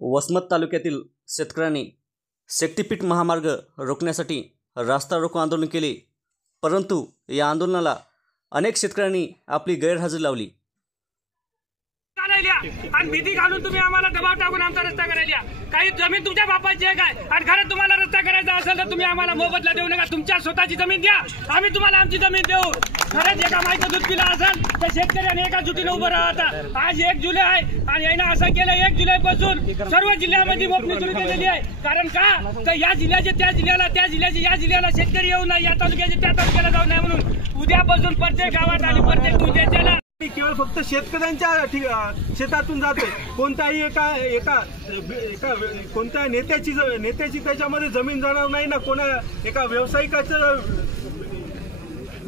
वसमत तालुक्यातील शेतकऱ्यांनी शक्तीपीठ महामार्ग रोखण्यासाठी रास्ता रोको आंदोलन केले, परंतु या आंदोलनाला अनेक शेतकऱ्यांनी आपली गैरहजेरी लावली। आणि भीती घालून तुम्ही आम्हाला दबाव टाकून आमचा रस्ता करायला, काही जमीन तुमच्या बापाची आहे काय आणि खरं तुम्हाला रस्ता करायचा असेल तर तुम्ही आम्हाला मोबदला देऊ नका, तुमच्या स्वतःची जमीन द्या, आम्ही तुम्हाला आमची जमीन देऊ। खरंच एका माईचं दूध पिलं असेल तर शेतकऱ्याने एका जुटीने उभं राहता। आज 1 जुलै आहे आणि यानं असं केलं 1 जुलैपासून सर्व जिल्ह्यामध्ये मोपणी सुरू केलेली आहे। कारण का तर या जिल्ह्याचे त्या जिल्ह्याला, त्या जिल्ह्याचे या जिल्ह्याला शेतकरी येऊ नये, या तालुक्याचे त्या तालुक्याला जाऊ नये म्हणून उद्यापासून प्रत्येक गावात आणि प्रत्येक उद्याच्याला केवळ फक्त शेतकऱ्यांच्या शेतातून जाते, कोणत्याही एका कोणत्या नेत्याची त्याच्यामध्ये जमीन जाणार नाही ना, कोणा एका व्यावसायिकाचं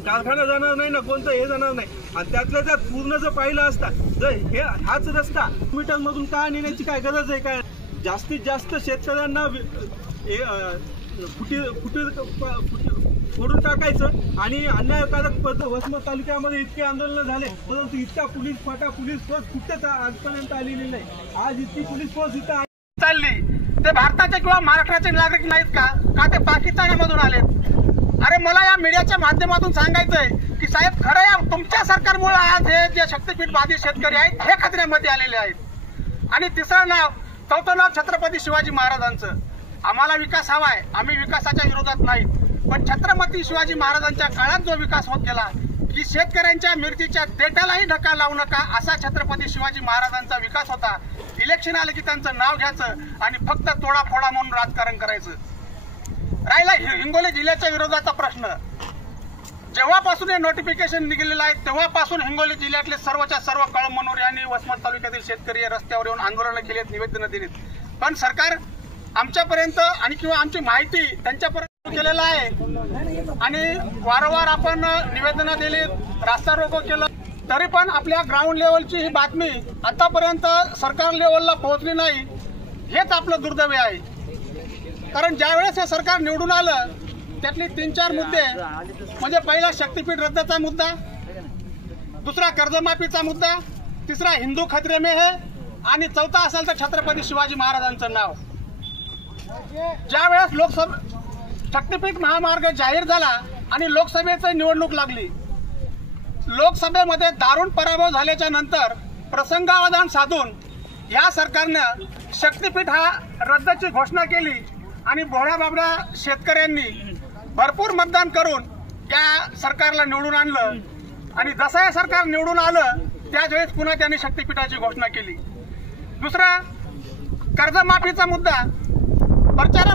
कारखाना जाणार नाही ना, कोणतं हे जाणार नाही। आणि त्यातल्या त्यात पूर्ण जर पाहिलं असता जर हाच रस्ता मीटरमधून का नेण्याची काय गरज आहे काय? जास्तीत जास्त शेतकऱ्यांना फोडून टाकायचं आणि अन्यायकारक वसमत तालुक्यामध्ये इतके आंदोलन झाले, परंतु इतका पोलीस फोर्स कुठेच आजपर्यंत आलेली नाही। आज इतकी पोलीस फोर्स इथं चालली ते भारताचे किंवा महाराष्ट्राचे नागरिक नाहीत का ते पाकिस्तानामधून आलेत? अरे मला या मीडियाच्या माध्यमातून सांगायचंय की साहेब, खरं तुमच्या सरकारमुळे आज हे जे शक्तीपीठ बाधित शेतकरी आहेत हे खतऱ्यामध्ये आलेले आहेत। आणि चौथं नाव छत्रपती शिवाजी महाराजांचं। आम्हाला विकास हवाय, आम्ही विकासाच्या विरोधात नाही, पण छत्रपती शिवाजी महाराजांच्या काळात जो विकास होत गेला की शेतकऱ्यांच्या मिरचीच्या देठालाही ढका लावू नका असा छत्रपती शिवाजी महाराजांचा विकास होता। इलेक्शन आले की त्यांचं नाव घ्यायचं आणि फक्त तोडाफोडा म्हणून राजकारण करायचं। राहिला हिंगोली जिल्ह्याच्या विरोधाचा प्रश्न, जेव्हापासून हे नोटिफिकेशन निघालेलं आहे तेव्हापासून हिंगोली जिल्ह्यातले सर्वच्या सर्व कळमनुरी आणि वसमत तालुक्यातील शेतकरी रस्त्यावर येऊन आंदोलनं केलीत, निवेदनं दिलीत, पण सरकार आमच्यापर्यंत आणि किंवा आमची माहिती त्यांच्यापर्यंत केलेलं आहे आणि वारंवार आपण निवेदनं दिलीत, रास्ता रोको केलं, तरी पण आपल्या ग्राउंड लेवलची ही बातमी आतापर्यंत सरकार लेवलला पोहोचली नाही। हेच आपलं दुर्दैव आहे। कारण ज्यावेळेस हे सरकार निवडून आलं त्यातले 3-4 मुद्दे म्हणजे पहिला शक्तीपीठ रद्दचा मुद्दा, दुसरा कर्जमाफीचा मुद्दा, तिसरा हिंदू खतरे में है आणि चौथा असेल तर छत्रपती शिवाजी महाराजांचं नाव। ज्यावेळेस शक्तीपीठ महामार्ग जाहीर झाला आणि लोकसभेची निवडणूक लागली, लोकसभेमध्ये दारुण पराभव झाल्याच्या नंतर प्रसंगावधान साधून या सरकारनं शक्तीपीठ हा रद्दची घोषणा केली आणि भोळ्या बाबड्या शेतकऱ्यांनी भरपूर मतदान करून या सरकारला निवडून आणलं आणि जसं हे सरकार निवडून आलं त्याच वेळेस पुन्हा त्यांनी शक्तीपीठाची घोषणा केली। दुसरा कर्जमाफीचा मुद्दा, प्रचारात